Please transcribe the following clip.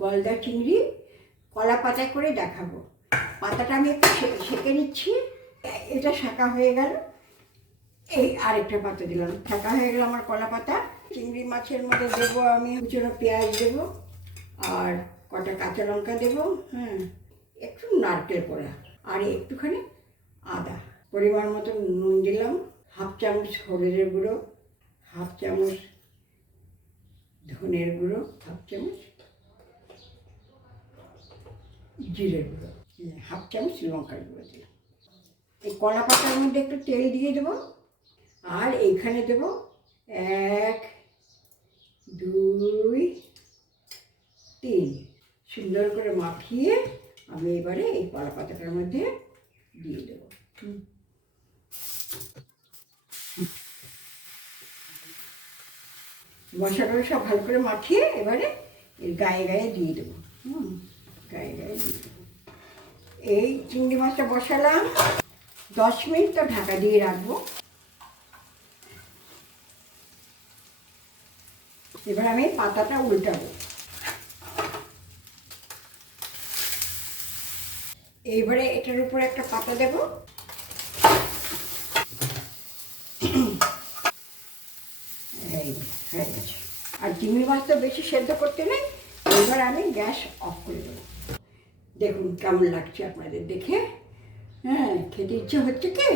গলদা চিংড়ি কলা পাতা করে দেখাবো। পাতাটা আমি একটু সেঁকে নিচ্ছি, এটা শাঁকা হয়ে গেল। এই আরেকটা পাতা দিলাম, শাঁকা হয়ে গেল আমার কলা পাতা। চিংড়ি মাছের মধ্যে দেবো আমি, কুচনো পেঁয়াজ দেবো, আর কটা কাঁচা লঙ্কা দেবো হ্যাঁ একটু নারকেল কোড়া আর একটুখানি আদা। পরিমাণ মতো নুন দিলাম, হাফ চামচ হলুদের গুঁড়ো, হাফ চামচ ধনের গুঁড়ো, হাফ চামচ জিরের গুঁড়ো। হাফ চামচ লঙ্কার গুঁড়ো দিলাম। এই কলা পাতার মধ্যে একটু তেল দিয়ে দেবো। আর এইখানে দেবো এক, দুই, তিন। সুন্দর করে মাখিয়ে আমি এবারে এই কলা পাতাটার মধ্যে দিয়ে দেবো। মশলাগুলো সব ভালো করে মাখিয়ে এবারে এর গায়ে গায়ে দিয়ে দেবো। হুম। এই চিংড়ি মাছটা বসালাম। দশ মিনিট তো ঢাকা দিয়ে রাখব। এবার আমি পাতাটা উল্টাবো। এইবারে এটার উপরে একটা পাতা দেব। আর চিংড়ি মাছ তো বেশি সেদ্ধ করতে নেই। এবার আমি গ্যাস অফ করে দেবো। দেখুন কেমন লাগছে আপনাদের দেখে। হ্যাঁ খেতে ইচ্ছে হচ্ছে কি?